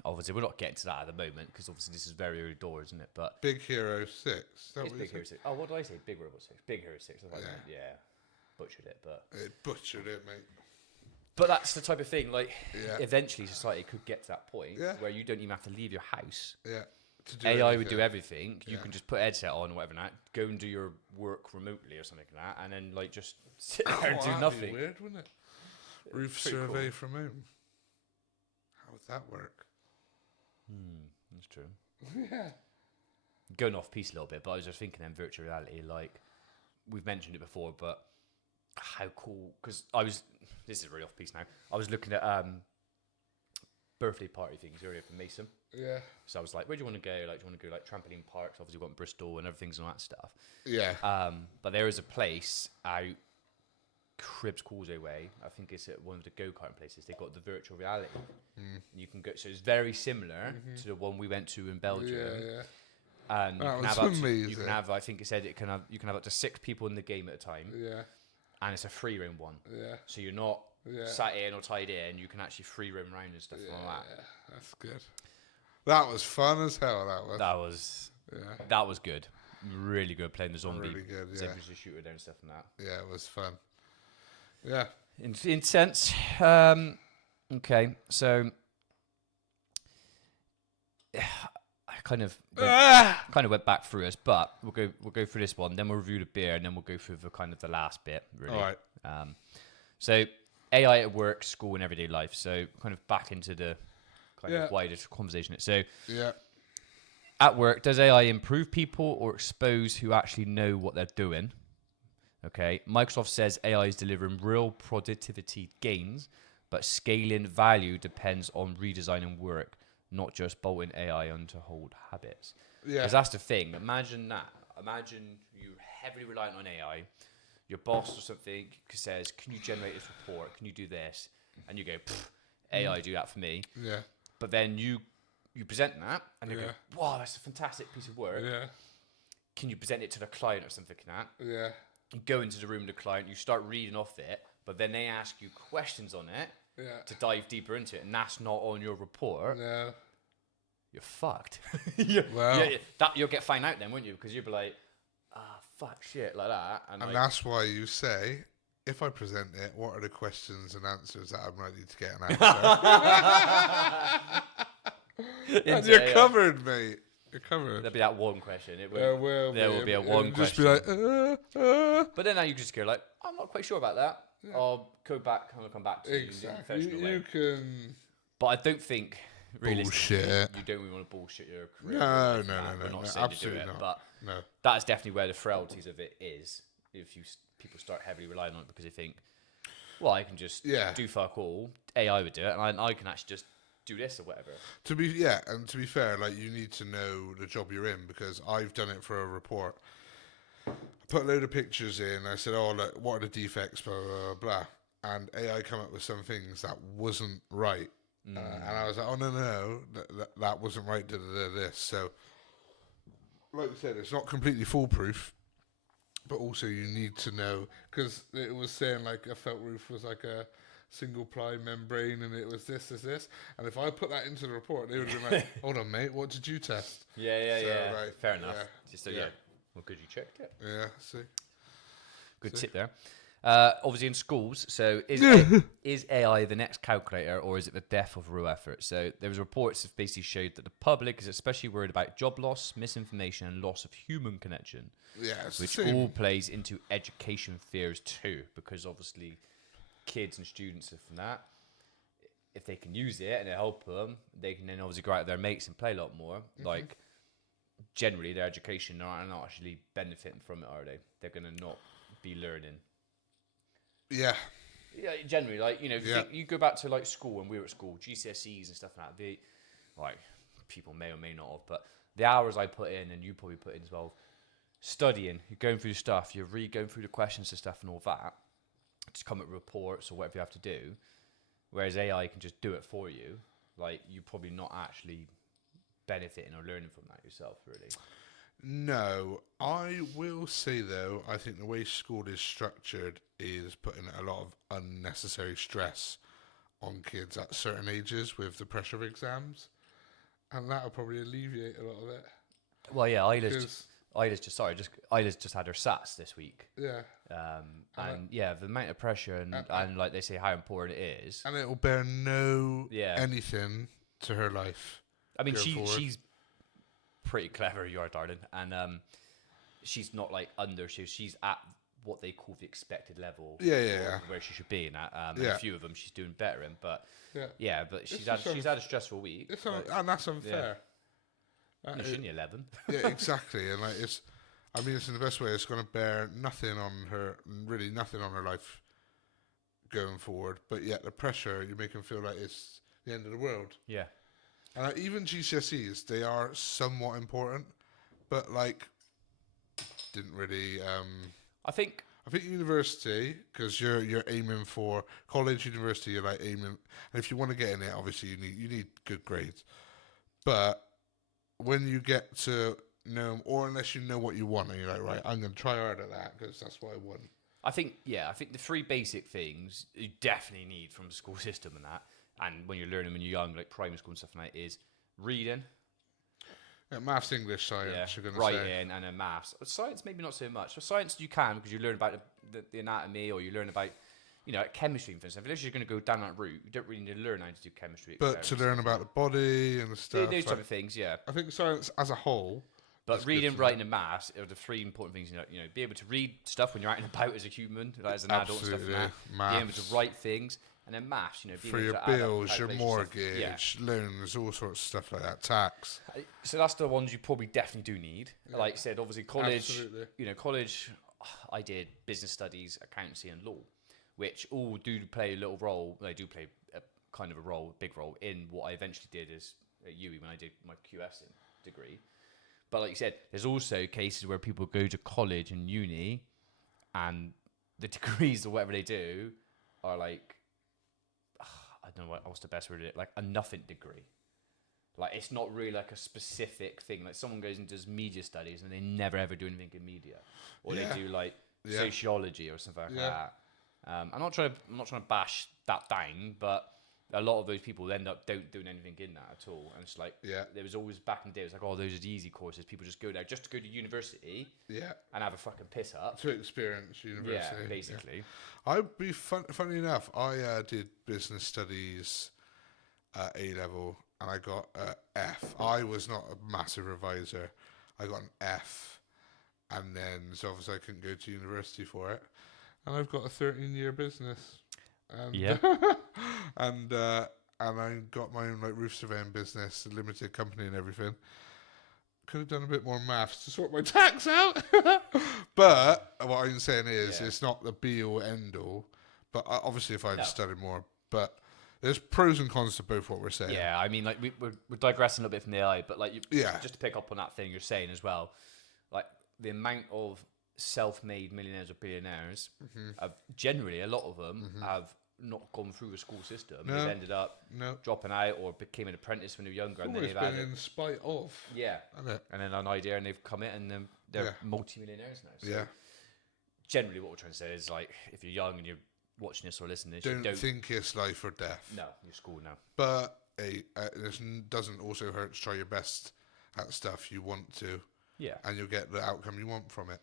obviously we're not getting to that at the moment because obviously this is very early doors, isn't it? But Big Hero 6. It's Big Hero 6. Oh, what did I say? Big Robot 6. Big Hero 6. Yeah. Butchered it, but it butchered it, mate. But that's the type of thing. Like, eventually society could get to that point where you don't even have to leave your house. Yeah. AI would do everything. You can just put a headset on or whatever, and that, go and do your work remotely or something like that, and then like just sit there and do that'd nothing. Be weird, wouldn't it? Roof survey from home. How would that work? That's true. Yeah. Going off piece a little bit, but I was just thinking then virtual reality, like we've mentioned it before, but how cool, because this is really off piece now, I was looking at birthday party things earlier for Mason. Yeah. So I was like, where do you want to go? Like, do you want to go like trampoline parks? Obviously, we've got Bristol and everything's and all that stuff. Yeah. But there is a place out Cribs Causeway way. I think it's at one of the go-kart places. They've got the virtual reality. And you can go. So it's very similar to the one we went to in Belgium. Yeah. And That was you can have. I think it said you can have up to 6 people in the game at a time. Yeah. And it's a free roam one. Yeah. So you're not sat in or tied in. You can actually free roam around and stuff like that. Yeah, that's good. That was fun as hell. That was good. Really good playing the zombie. Really good. Yeah. Zebras shooter there and stuff and that. Yeah, it was fun. Yeah. Intense. Okay, so I kind of went back through this, but we'll go through this one, then we'll review the beer, and then we'll go through the kind of the last bit. Really. All right. So AI at work, school, and everyday life. So kind of back into the kind of wider conversation. So at work, does AI improve people or expose who actually know what they're doing? Okay, Microsoft says AI is delivering real productivity gains, but scaling value depends on redesigning work, not just bolting AI onto old habits. Yeah, because that's the thing. Imagine that. Imagine you're heavily reliant on AI. Your boss or something says, "Can you generate this report? Can you do this?" And you go, "AI do that for me." Yeah. But then you present that, and they go, "Wow, that's a fantastic piece of work." Yeah. Can you present it to the client or something like that? Yeah. You go into the room with the client, you start reading off it, but then they ask you questions on it to dive deeper into it, and that's not on your report. No. You're fucked. You'll get found out then, won't you? Because you'll be like, fuck, shit, like that. And like, that's why you say, if I present it, what are the questions and answers that I'm likely to get an answer? And you're covered, mate. You're covered. There'll be that one question. There will be a one question. Just be like, But then now you just go like, I'm not quite sure about that. Yeah. I'll come back to you. Exactly. You can. But I don't think, realistically, bullshit. You don't really want to bullshit your career. No. We're not saying absolutely to do it, not. But that's definitely where the frailties of it is. If people start heavily relying on it because they think, well, I can just do fuck all. AI would do it, and I can actually just do this or whatever. To be fair, like, you need to know the job you're in, because I've done it for a report. I put a load of pictures in. I said, "Oh, look, what are the defects?" Blah blah blah. And AI come up with some things that wasn't right, and I was like, "Oh no, that wasn't right." This. So, like I said, it's not completely foolproof, but also you need to know, because it was saying like a felt roof was like a single ply membrane, and it was this, and if I put that into the report, they would have been like, "Hold on, mate, what did you test?" Yeah. Like, fair enough. Yeah. Well, good you checked it. Yeah, see. Good tip there. Obviously in schools, so is AI the next calculator, or is it the death of real effort? So there was reports that basically showed that the public is especially worried about job loss, misinformation, and loss of human connection. Yeah, it's which the same. all plays into education fears too, because obviously kids and students are from that. If they can use it and it help them, they can then obviously go out with their mates and play a lot more. Like, generally, their education are not actually benefiting from it, are they? They're going to not be learning. Yeah. Yeah, generally, like, you know, you go back to like school, when we were at school, GCSEs and stuff like that. Like, people may or may not have, but the hours I put in, and you probably put in as well, studying, you're going through stuff, you're going through the questions and stuff and all that, to come up with reports or whatever you have to do. Whereas AI can just do it for you. Like, you're probably not actually benefiting or learning from that yourself, really. No, I will say though, I think the way school is structured is putting a lot of unnecessary stress on kids at certain ages with the pressure of exams, and that'll probably alleviate a lot of it. Well, yeah, Isla's just had her SATs this week. Yeah. And the amount of pressure and like they say how important it is, and it will bear no anything to her life. I mean, she's pretty clever, you are, darling, and she's not like under. She's at what they call the expected level. Where she should be in that. And a few of them she's doing better in, but but she's had a stressful week. And that's unfair. She's only 11. Yeah, exactly, and like it's in the best way. It's going to bear nothing on her, really nothing on her life going forward. But yet the pressure, you make them feel like it's the end of the world. Yeah. And even GCSEs, they are somewhat important, but like, didn't really. I think university, because you're aiming for college, university. You're like aiming, and if you want to get in it, obviously you need good grades. But when you get to know, or unless you know what you want, and you're like, right, I'm going to try hard at that because that's what I want. I think the three basic things you definitely need from the school system and that. And when you're learning when you're young, like primary school and stuff like that, is reading. Yeah, maths, English, science, you're going to writing, and then maths. Science, maybe not so much. For science, you can, because you learn about the anatomy, or you learn about, chemistry and things. Unless you're going to go down that route, you don't really need to learn how to do chemistry. But to learn about the body and the stuff. Those type of things, yeah. I think science as a whole. But reading, writing, and maths are the three important things. Be able to read stuff when you're out and about as a human, like as an adult and stuff like that. Being able to write things. And then maths, for your bills, your mortgage, loans, all sorts of stuff like that, tax. So that's the ones you probably definitely do need. Yeah. Like I said, obviously college, college, I did business studies, accountancy and law, which all do play a little role. They do play a kind of a big role in what I eventually did at UE when I did my QS degree. But like you said, there's also cases where people go to college and uni and the degrees or whatever they do are like, I don't know what's the best word of it, like a nothing degree. Like, it's not really like a specific thing. Like, someone goes and does media studies and they never ever do anything in media, or they do like sociology or something like that. I'm not trying to bash that down, but a lot of those people end up don't doing anything in that at all. And it's like, there was always back in the day, it was like, oh, those are the easy courses. People just go there just to go to university and have a fucking piss up. To experience university. Yeah, basically. Yeah. I'd be funny enough, I did business studies at A-level and I got an F. I was not a massive reviser. I got an F. And then, so obviously I couldn't go to university for it. And I've got a 13-year business. And, and I got my own like roof surveying business, a limited company and everything. Could have done a bit more maths to sort my tax out. But what I'm saying is, it's not the be all end all. But obviously, if I'd studied more, but there's pros and cons to both what we're saying. Yeah, I mean, like we're digressing a little bit from the AI, but like, Yeah. just to pick up on that thing you're saying as well, like the amount of self-made millionaires or billionaires, have generally a lot of them have not gone through a school system. No. They've ended up dropping out or became an apprentice when they were younger, and then Always they've been had in spite of. Hasn't it? and then an idea, and they've come in, and then they're multi-millionaires now. So Yeah. generally, what we're trying to say is, like, if you're young and you're watching this or listening to this, Don't think it's life or death. no, you're school now. But this doesn't also hurt to try your best at stuff you want to, Yeah. and you'll get the outcome you want from it.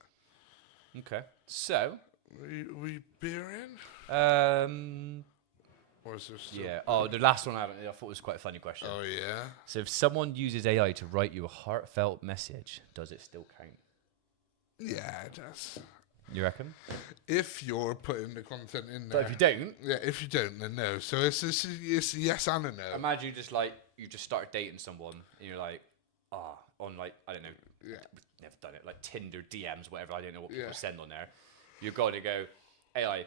Okay. So, We beering? Or is there still... yeah. Oh, the last one I thought was quite a funny question. Oh, yeah? So if someone uses AI to write you a heartfelt message, does it still count? Yeah, it does. You reckon? If you're putting the content in there. But if you don't, Yeah, if you don't, then no. So it's yes and a no. imagine you just started dating someone and you're like, on like, I don't know, Yeah. we've never done it, like Tinder DMs, whatever, I don't know what people Yeah. send on there. You've got to go, AI,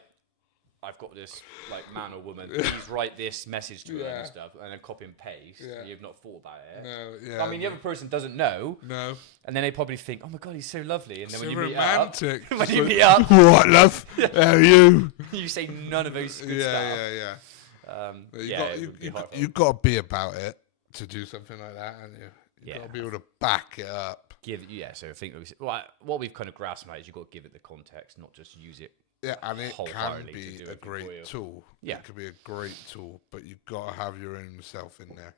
I've got this like man or woman, please write this message to her and stuff, and then copy and paste. Yeah. You've not thought about it. No, yeah. I mean, the other person doesn't know, No. and then they probably think, oh my god, he's so lovely. And then So when you romantic. meet up, when you meet up, What, love? How are you? you say none of those good Yeah. stuff. You've got to be about it to do something like that, and you've got to be able to back it up. So I think what we've kind of grasped now is you've got to give it the context, not just use it. Yeah, and it can wholeheartedly be to do a it for great you. tool. Yeah. It could be a great tool, but you've got to have your own self in there.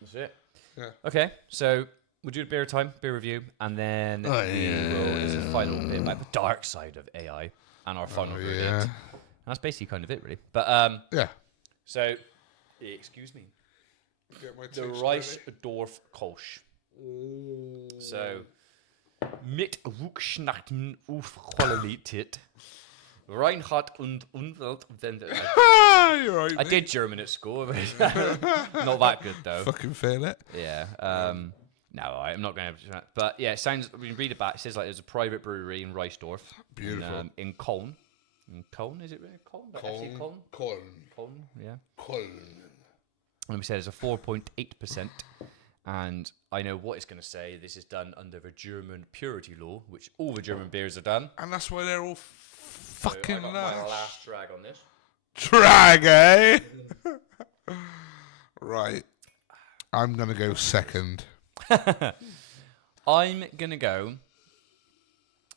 That's it. Yeah. Okay, so we'll do a beer review, and then there's a final bit about the dark side of AI and our final verdict. And that's basically kind of it, really. But yeah. So, excuse me. The Reissdorf Kolsch. So, mit Rückschnachten auf Qualität. Reinhardt und Umweltwende. You're right. I did German at school. Not that good though. Fucking fail it. Yeah. No, I'm not going to. But yeah, it sounds. When you read it back, it says like there's a private brewery in Reissdorf. Beautiful. In Köln. In Köln, is it really Köln? Köln. Köln. Yeah. Köln. Let me say it's a 4.8%. And I know what it's going to say. This is done under the German purity law, which all the German beers are done. And that's why they're all fucking I got my last drag on this. Drag, eh? Right. I'm going to go second. I'm going to go,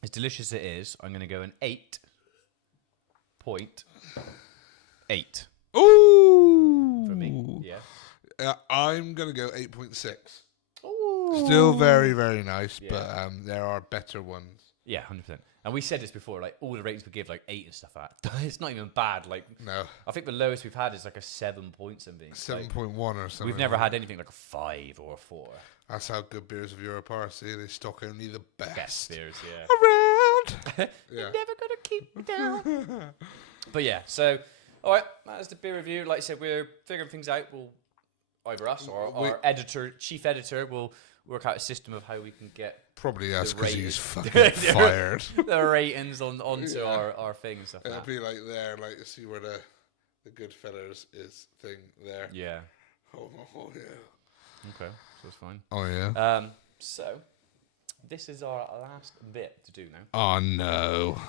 as delicious as it is, I'm going to go an 8.8. Ooh. For me. Yeah. I'm going to go 8.6. Ooh. Still very, very nice, Yeah. but there are better ones. Yeah, 100%. And we said this before, like all the ratings we give, like 8 and stuff like that. It's not even bad. Like, No. I think the lowest we've had is like a 7 point something. 7.1 or something. We've never had anything like a 5 or a 4. That's how good beers of Europe are. See, they stock only the best. Best beers, yeah. Around. You're never going to keep me down. But yeah, so, all right, that's the beer review. Like I said, we're figuring things out. We'll, either us or our chief editor will work out a system of how we can get Probably us because he's ratings. fucking fired. the ratings onto our thing and stuff It'll like that. be like there, like you see where the Goodfellerz is thing there. Yeah. Oh yeah. Okay, so it's fine. Oh yeah. So this is our last bit to do now. Oh no.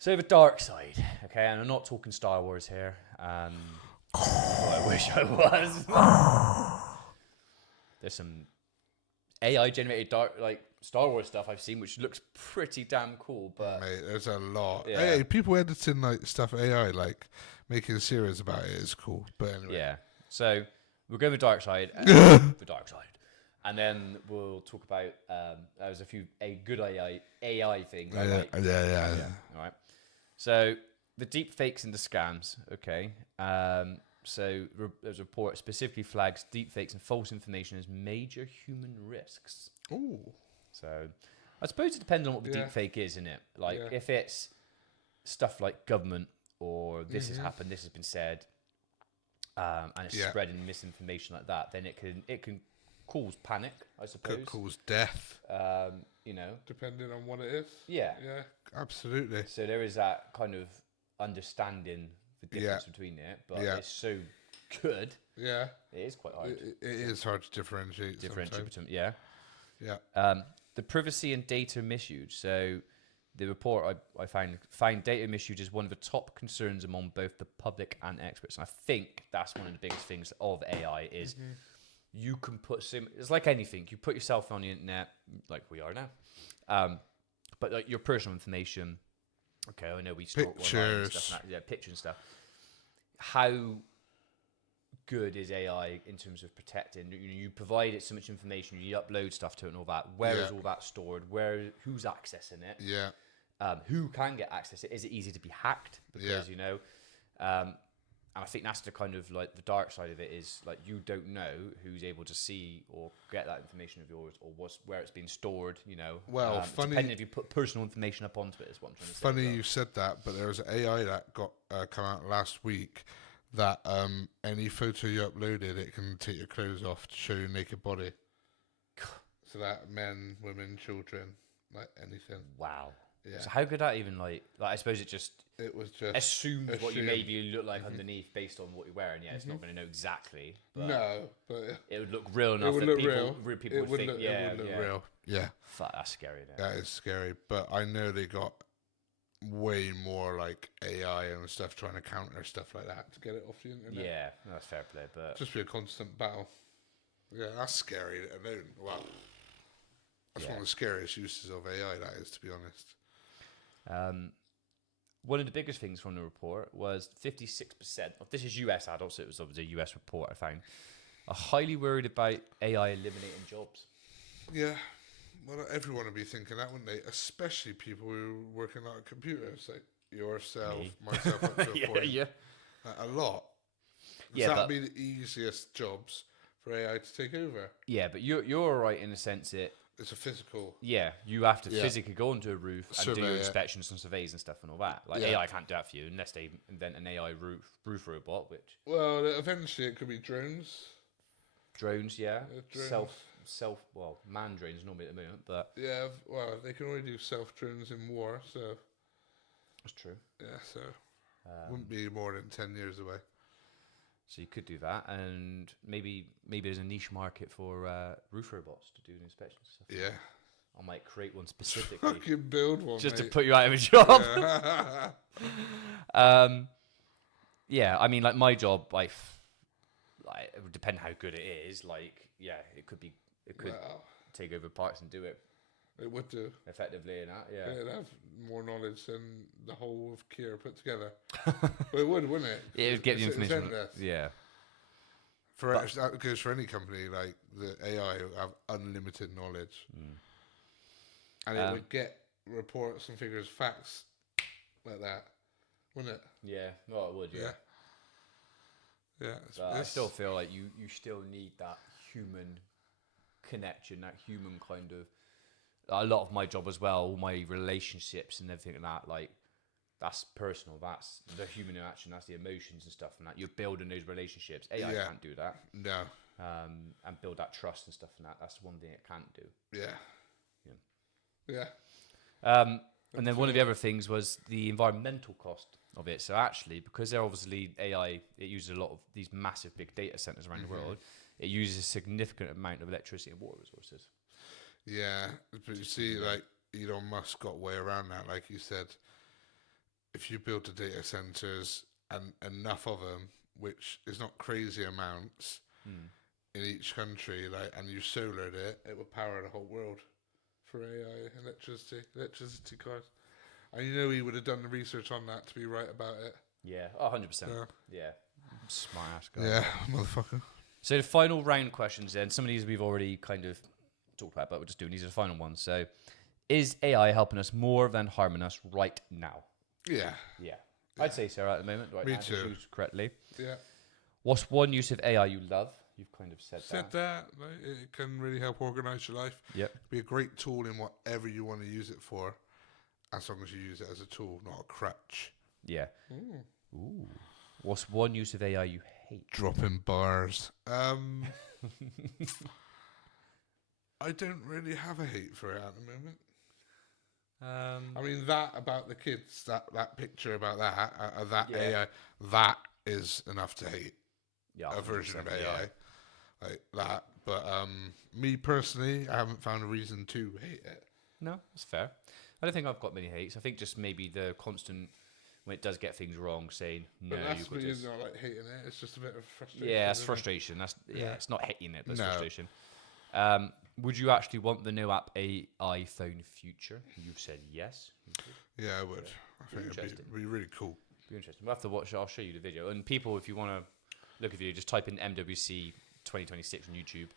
So the dark side, okay, and I'm not talking Star Wars here. Well, I wish I was. There's some AI generated like Star Wars stuff I've seen, which looks pretty damn cool. But Mate, there's a lot. Yeah. Hey, people editing like stuff AI, like making series about it is cool. But anyway. yeah, so we'll go with the dark side, the dark side, and then we'll talk about there's a good AI things. Yeah. All right. So the deep fakes and the scams. Okay. So there's a report specifically flags deep fakes and false information as major human risks. Ooh. So I suppose it depends on what the deep fake is, isn't it? Like if it's stuff like government or this has happened, this has been said, and it's spreading misinformation like that, then it can cause panic, I suppose. Could cause death. Depending on what it is. Yeah. Yeah, absolutely. So there is that kind of understanding the difference between it, but it's so good. Yeah. It is quite hard. It is hard to differentiate sometimes. Between, yeah. Yeah. The privacy and data misuse. So the report I find data misuse is one of the top concerns among both the public and experts. And I think that's one of the biggest things of AI is you can put it's like anything. You put yourself on the internet like we are now. But like your personal information, okay, I know we store online and stuff, pictures and stuff. How good is AI in terms of protecting? You provide it so much information, you upload stuff to it and all that. Where is all that stored? Who's accessing it? Yeah. Who can get access to it? Is it easy to be hacked? Because and I think that's the kind of like the dark side of it is like you don't know who's able to see or get that information of yours or where it's being stored. Well, funny. Depending if you put personal information up onto it is what I'm trying to say. Funny you said that, but there was an AI that got come out last week that any photo you uploaded, it can take your clothes off to show your naked body. So that men, women, children, like anything. Wow. Yeah. So how could that even like I suppose it was just assumes what you maybe look like underneath based on what you're wearing. Yeah, it's not going to know exactly. But no, but it would look real enough. It would that look people, real. People would think, it would look real. Yeah. Fuck, that's scary. That is scary. But I know they got way more like AI and stuff trying to counter stuff like that to get it off the internet. Yeah, that's fair play. But just be a constant battle. Yeah, that's scary alone. Wow. That's one of the scariest uses of AI, that is, to be honest. One of the biggest things from the report was 56%. This is US adults. It was obviously a US report I found. Are highly worried about AI eliminating jobs. Yeah. Well, everyone would be thinking that, wouldn't they? Especially people who are working on computers, like yourself, myself, up to a point. Yeah. A lot. Yeah, that'd be the easiest jobs for AI to take over. Yeah, but you're right in the sense it's a physical. Yeah, you have to physically go onto a roof and do your inspections and surveys and stuff and all that. Like AI can't do that for you unless they invent an AI roof robot, which. Well, eventually it could be drones. Drones, yeah. Drones. Man drones normally at the moment, but. Yeah, well, they can only do self drones in war, so. That's true. Yeah, so. Wouldn't be more than 10 years away. So you could do that, and maybe there's a niche market for roof robots to do the inspections and stuff. Yeah. I might create one specifically. Fucking build one, just mate. To put you out of a job. Yeah. Yeah, I mean, like my job, like it would depend how good it is. Like, yeah, it could take over parts and do it. It would do effectively, and that, yeah. It'd have more knowledge than the whole of Kia put together. But it would, wouldn't it? It would get the information. Yeah. That goes for any company. Like the AI will have unlimited knowledge, and it would get reports and figures, facts like that, wouldn't it? Yeah. Well, it would. Yeah. Yeah. I still feel like you still need that human connection, that human kind of. A lot of my job as well, all my relationships and everything like that, like that's personal. That's the human interaction. That's the emotions and stuff and that. You're building those relationships. AI can't do that. No. And build that trust and stuff and that. That's one thing it can't do. Yeah. And then one of the other things was the environmental cost of it. So actually, because they're obviously AI, it uses a lot of these massive big data centers around the world. It uses a significant amount of electricity and water resources. Yeah, but you see, like Elon Musk got way around that. Like you said, if you build the data centers and enough of them, which is not crazy amounts in each country, like, and you solared it, it would power the whole world for AI electricity cars. And you know he would have done the research on that to be right about it. Yeah, 100%. Yeah, smart ass guy. Yeah, motherfucker. So the final round questions then. Some of these we've already kind of talked about, but we're just doing these are the final ones. So, is AI helping us more than harming us right now? Yeah. I'd say so at the moment. Right Me now, too. Used correctly. Yeah. What's one use of AI you love? You've kind of said that. Like, it can really help organise your life. Yep. Be a great tool in whatever you want to use it for, as long as you use it as a tool, not a crutch. Yeah. Ooh. What's one use of AI you hate? Dropping bars. I don't really have a hate for it at the moment. I mean, that about the kids, that picture about that AI, that is enough to hate. a version of 100%, AI like that. But me personally, I haven't found a reason to hate it. No, that's fair. I don't think I've got many hates. I think just maybe the constant, when it does get things wrong, saying, no, But that's you've got me, to... not like hating it. It's just a bit of frustration. Yeah, it's isn't it? frustration. It's not hating it, but it's No. frustration. Would you actually want the no app AI phone feature? You've said yes. Yeah, I would. I think it'd be really cool. Be interesting. We'll have to watch it. I'll show you the video. And people, if you want to look at the video, just type in MWC 2026 on YouTube,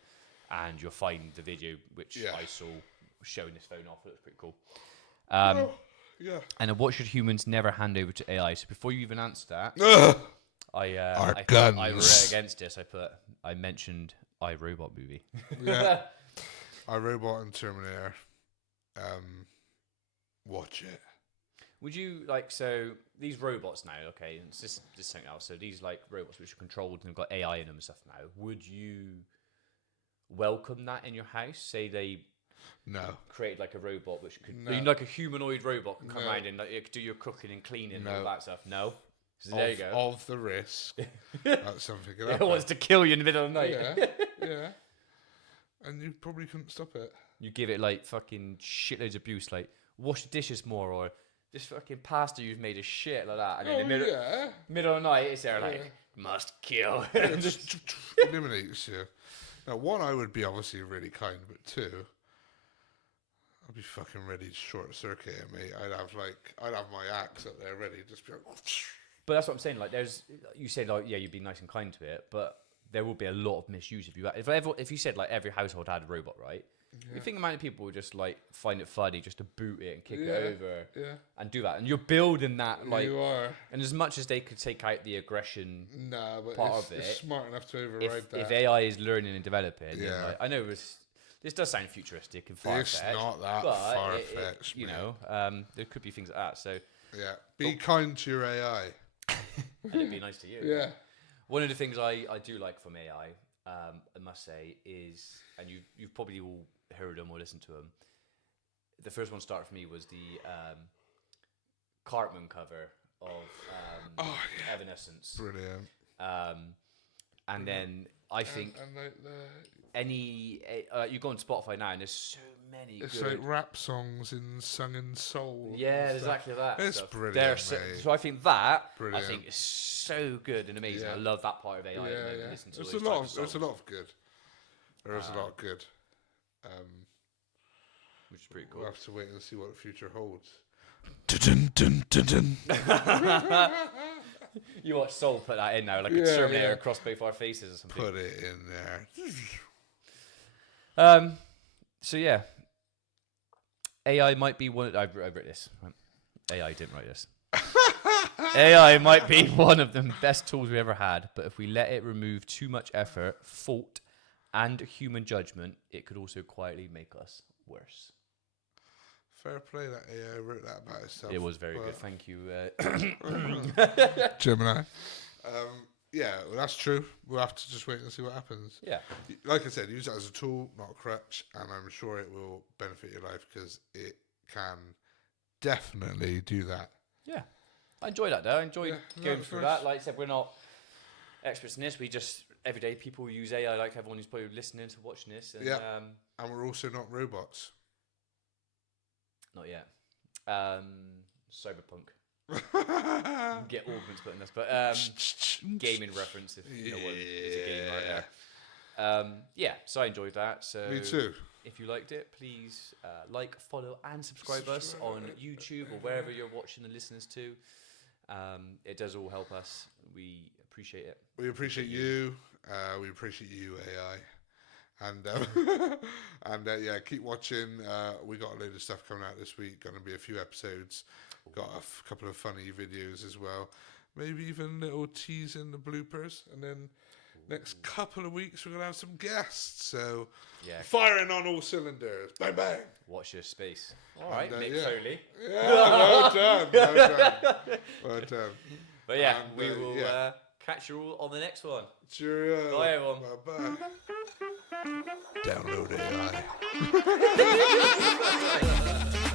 and you'll find the video which I saw showing this phone off. It looks pretty cool. Yeah. And what should humans never hand over to AI? So before you even answer that, I wrote against this. I mentioned iRobot movie. Yeah. iRobot and Terminator. Watch it. Would you like, so these robots now, okay, it's this something else. So these like robots which are controlled and have got AI in them and stuff now, would you welcome that in your house? Say they created like a robot which could, like a humanoid robot can come around and like, it could do your cooking and cleaning and all that stuff. No? So there you go. Of the risk that something could happen. It wants to kill you in the middle of the night. Yeah. And you probably couldn't stop it. You give it like fucking shitloads of abuse, like wash the dishes more, or this fucking pasta you've made is shit, like that. And in the middle of the night, it's there like, must kill. It just eliminates you. Now, one, I would be obviously really kind, but two, I'd be fucking ready to short circuit it, mate. I'd have my axe up there ready, just be like. But that's what I'm saying. Like, you said like, yeah, you'd be nice and kind to it, but there would be a lot of misuse if you said like every household had a robot, right? Yeah. You think the amount of people would just like find it funny just to boot it and kick it over and do that, and you're building that like. You are. And as much as they could take out the aggression part of it, it's smart enough to override that. If AI is learning and developing, then, like, I know this does sound futuristic and far-fetched. It's not that far-fetched. There could be things like that. So be kind to your AI, and it'd be nice to you. Yeah. One of the things I do like from AI, I must say, is, and you've probably all heard them or listened to them. The first one started for me was the Cartman cover of Evanescence. Brilliant. And then I think you go on Spotify now and there's so many. It's like rap songs sung in soul. Yeah, exactly that. It's stuff. brilliant. So I think that is so good and amazing. I love that part of AI. There's a lot of good. There is a lot of good. Which is pretty cool. We'll have to wait and see what the future holds. You watch Soul put that in now, like a Terminator across both our faces or something. Put it in there. So yeah, AI might be one. I wrote this. AI didn't write this. AI might be one of the best tools we ever had, but if we let it remove too much effort, thought, and human judgment, it could also quietly make us worse. Fair play, that AI wrote that about itself. It was very good. Thank you, Gemini. Yeah, well, that's true. We'll have to just wait and see what happens. Yeah. Like I said, use it as a tool, not a crutch, and I'm sure it will benefit your life because it can definitely do that. Yeah. I enjoy that, though. I enjoy going through that. Like I said, we're not experts in this. We just, everyday people use AI, like everyone who's probably listening to watching this. And, and we're also not robots. Not yet. Cyberpunk. Get augments put in this, but gaming reference if you know what is a game right there. So I enjoyed that. So me too. If you liked it, please like, follow, and subscribe us on YouTube or wherever you're watching and listening to. It does all help us. We appreciate it. We appreciate you. We appreciate you, AI. And keep watching. We got a load of stuff coming out this week. Going to be a few episodes. Got a couple of funny videos as well. Maybe even little teasing the bloopers. And then next couple of weeks we're going to have some guests. So firing on all cylinders. Bang, bang. Watch your space. All right, Mick Foley. Yeah, well done. Well done. But we will catch you all on the next one. Cheerio. Bye, everyone. Bye-bye. Download AI.